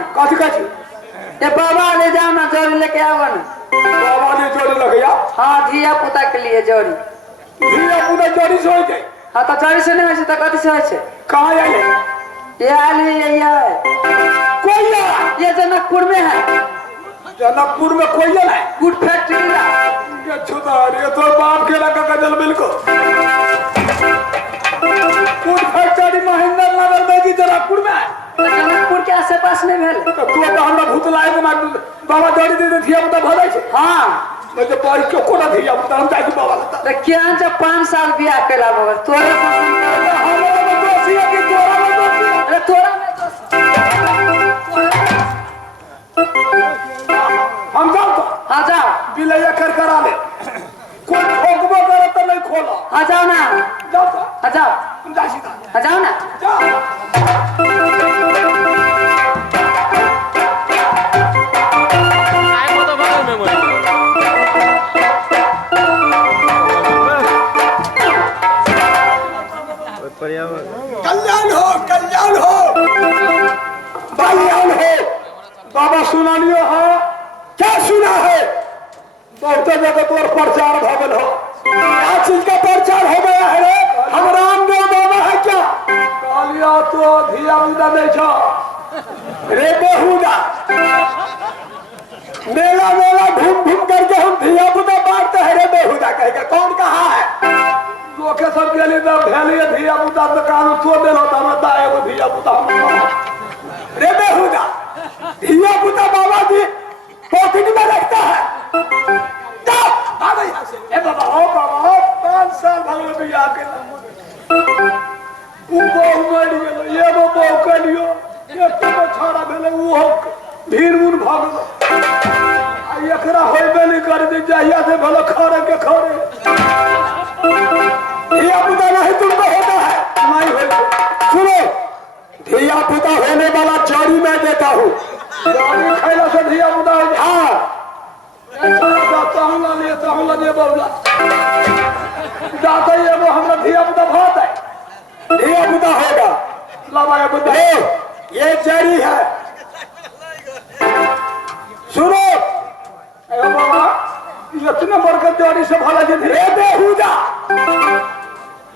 ना कथी कथी ये बाबा ले जाओ ना जोड़ी लेके आओ ना बाबा ने जोड़ी लगे या हाँ धिया पुता के लिए जोड़ी धीरे पूरा जोड़ी से हो जाए हाँ तो जोड़ी से नहीं हो तो कथी से हो कहाँ आए ये आली ये है कोई ये जनकपुर में है जनकपुर में कोई है गुड फैक्ट्री ये छुदार ये तो बाप के लगा गजल बिल्को गुड फैक्ट्री महेंद्र नगर में की जनकपुर में तो जनकपुर के आस पास में भेल तो तू तो हमरा भूत लाए के बाबा जोड़ी दे दे थिया बता भले छे हाँ मैं तो पाई क्यों कोना थिया बता हम जाके बाबा लता तो क्या जब 5 साल बियाह केला बाबा तोरे हमरा में दोषी है कि तोरा में दोषी है अरे तोरा में दोस्त हम जाओ तो हाँ जाओ बिलैया कर करा ले कोई ठोकबो करे तो नहीं खोलो हाँ जाओ ना जाओ तो हाँ जाओ हम जा सीधा हाँ जाओ ना जाओ कल्याण हो कल्याण हो बाबा सुनानियो है क्या सुना है बहुत जगह तोर प्रचार भवन हो क्या चीज का प्रचार हो गया है रे हम रामदेव बाबा है क्या कालिया तो धिया बुदा नहीं छो रे बेहुदा मेला मेला घूम घूम करके हम धिया बुदा बांटते हैं रे बेहुदा कहेगा कौन कहा है लोकेशन के लिए तो भेलिए धिया बुदा दुकान तो देलो त हमरा दाए वो धिया बुदा रे बेहुदा धिया बुदा बाबा जी पॉकेट में रखता है जा भागो यहां से ए बाबा ओ बाबा 5 साल भगवे बियाह के उनको उमड़ गेलो ये वो कलियो ये तो छोरा भेले वो भीड़ उन भागलो आ एकरा होइबे नहीं कर दे जाइया से भलो खरे के खरे धिया पुता नहीं तुमको होता है नहीं होता सुनो धिया पुता होने वाला जोड़ी मैं देता हूँ जोड़ी खैला से धिया पुता हो हाँ जाता हूँ ना लेता हूँ ना बाबला जाता ही वो हमरा धिया पुता बहुत है धिया पुता होगा लावा पुता ये जड़ी है सुनो बाबा इतने बरकत जोड़ी से भला जी रे बेहुदा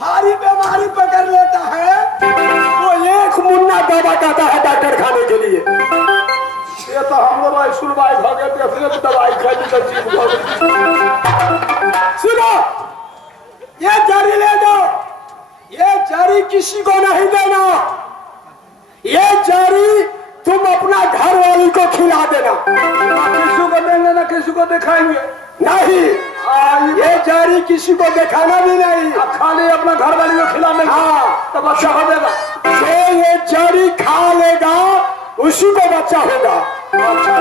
भारी बीमारी पकड़ लेता है वो एक मुन्ना दवा कहता है डॉक्टर खाने के लिए ये तो हम लोग भाई सुनवाई भागे देखने की दवाई खाई तो चीज सुनो ये जड़ी ले जाओ ये जड़ी किसी को नहीं देना ये जड़ी तुम अपना घर वाली को खिला देना किसी को देंगे ना किसी को दिखाएंगे नहीं ये जारी किसी को दिखाना भी नहीं खाली अपना घर वाली को खिलाने हाँ तो बच्चा हो जाएगा जो ये जारी खा लेगा उसी को बच्चा होगा अच्छा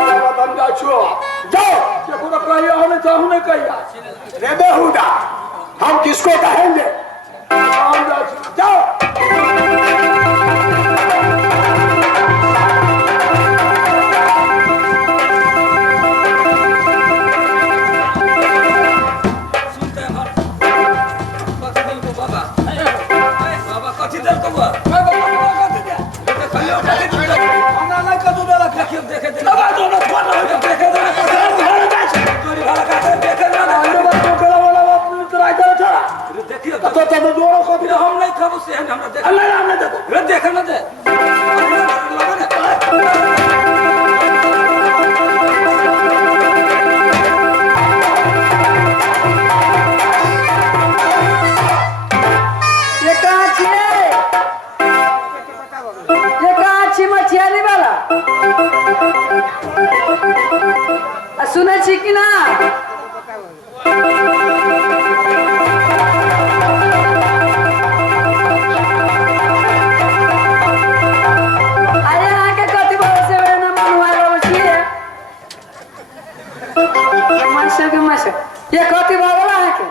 जाओ पूरा कहिए हमें चाहूँ नहीं कहिए रे बेहुदा हम किसको कहेंगे जाओ हम नहीं खाबो से हमरा देख अल्लाह हमने देखो देख ना दे ये कहाँ छी मछियारी वाला सुने छी कि ना ये कथी बाबला है के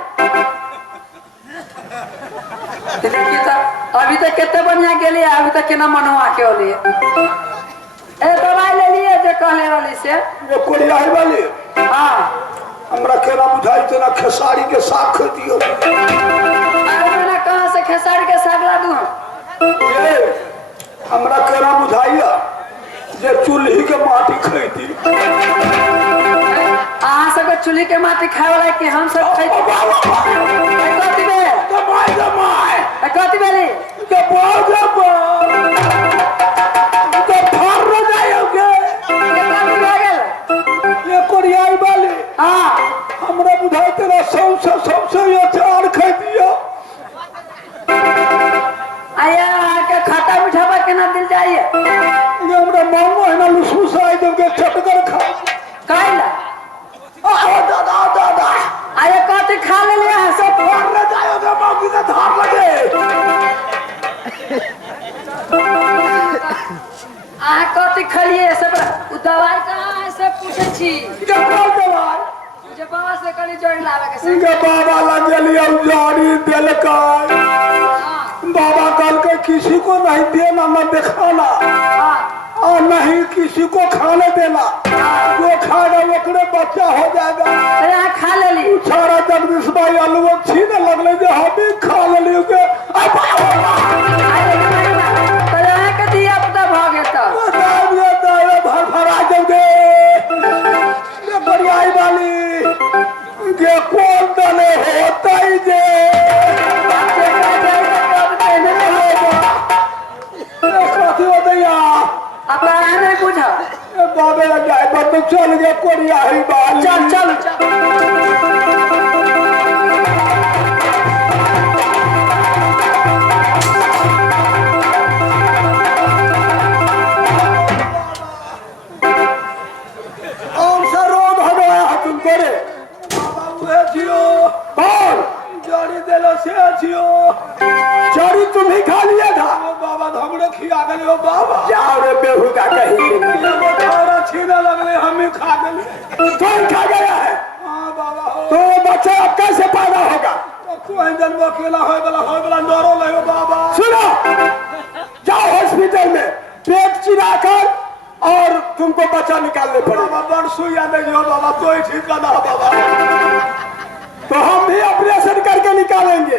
अभी तक कितने बढ़िया के लिए अभी तक के ना मनवा के लिए ए दवाई ले लिए जे कहले वाली से वो कोरियाई वाली हां हमरा केरा बुझाई तना खेसारी के साग खा दियो अरे ना कहां से खेसारी के साग ला दूं ये हमरा केरा बुझाई जे चूल्ही के माटी खैती अहाँ सबके चूल्ही के माटी खाए वाला कि हम सब खाई कथी बे कथी बेली हमरा बुझाई तेरा सबसे अचार खा दिया आया के खट्टा मीठा बा केना दिल जाइए ये हमरा मांगो है ना लुसुस आई दो के चटकर खा काइला दादा आया कथी खा लेले अहाँ सब फरने जाओगे मौगी के धार लगे अहाँ कथी खलिए सब उ दवाई कहाँ है सब पूछे छी दवाई जे बाबा से कनी जोड़ लावे के से इनके बाबा लगेली जारी दिल का बाबा कल के किसी को नहीं देना न दिखाना और नहीं किसी को खाने देना जो खाएगा ओकरे बच्चा हो जाएगा यहाँ खा लेली सारा जगदीश भाई आलू छीने लगले जो हम भी खा लेली के तो यहाँ के दिया पता भागे तो भर भरा जाओगे बढ़ियाई वाली ये कौन दले होता ही जे कथी होता अपना नहीं पूछा बाबे लग जाए बंद चल गया कोरिया ही बाल चल चल और से रोग हो गया है तुमको रे बाबा उहे जियो कौन जड़ी देलो से जियो जड़ी तुम ही खा लिया था बाबा हमरे खिया गले हो बाबा जाओ रे बेहुदा कहीं ये मोटारा छीने लगले हम ही खा गए तो खा गया है हां बाबा हो तो बच्चा अब कैसे पैदा होगा कोई जन्म अकेला होए वाला डरो ले बाबा सुनो जाओ हॉस्पिटल में पेट चिराकर और तुमको बच्चा निकालने पड़ेगा बाबा बड़ सुइया नहीं हो बाबा तो ही ठीक ना बाबा तो हम भी ऑपरेशन करके निकालेंगे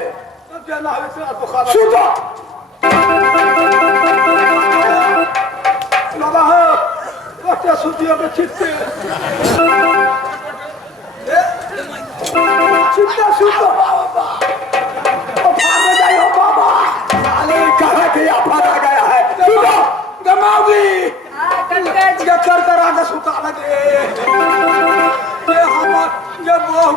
सुनो बाबा हो बच्चा सुतियों के चित्ते चित्ता सुतो बाबा फाड़ जाइए बाबा अरे कहाँ के अफर आ गया है सुनो दमागी कर कर आगे सुता लगे ये हमार ये बहु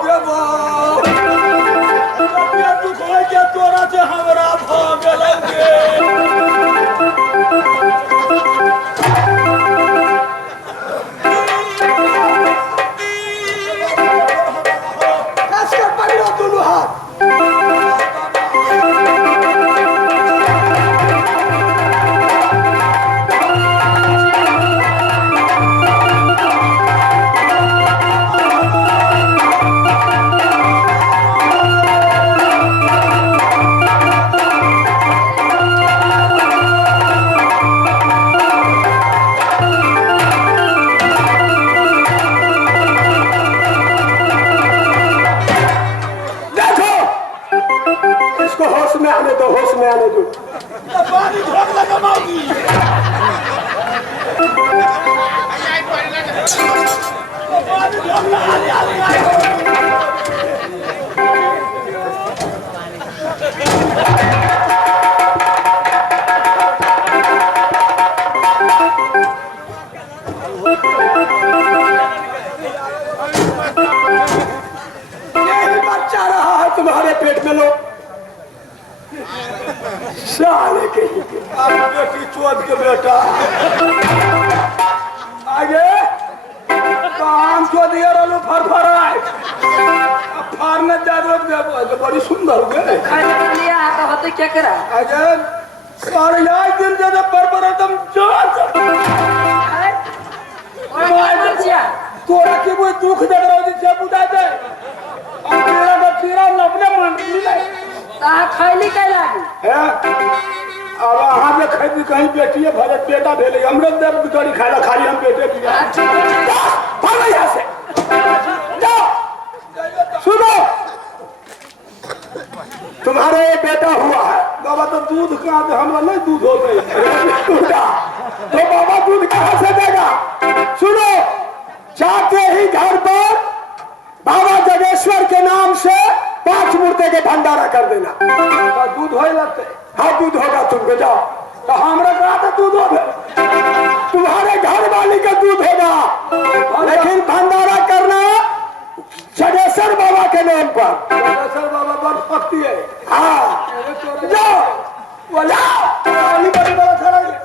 ये दुख है के तोरा से हमरा भाग लगे ऐसे पड़ियो दोनों हाथ होश में आने दो पानी ठोक लगा माऊंगी पानी ठोक लगा यही बच्चा रहा है तुम्हारे पेट में लो साले के ही बेटी चोद के बेटा आगे काम को दिया रलो फरफराए फारने जादो दे बड़ी सुंदर हो गए लिया तो होते क्या करा आगे सारे याद दिन ज्यादा पर एकदम जोर तोरा की कोई दुख देख रहा है जब बुझा जाए और तेरा का तेरा अपने मन नहीं कहाँ खैली कह लागी अब अहाँ जे खैदी कहीं बेटिए भरे बेटा भेले हमरे देव गड़ी खाला खाली हम बेटे बिया भाग यहाँ से जाओ सुनो तुम्हारा ये बेटा हुआ है बाबा तो दूध कहाँ से हमरा नहीं दूध होते तो बाबा दूध कहाँ से दे के भंडारा कर देना। तो दूध हो लगते। हाँ दूध होगा तुमको, जाओ। तो हमरा कहा था दूध हो तुम्हारे घर वाली का दूध होगा, लेकिन भंडारा करना जडेश्वर बाबा के नाम पर। जडेश्वर बाबा बड़ भक्ति है। हाँ जाओ वाली बड़ी बड़ा खड़ा है।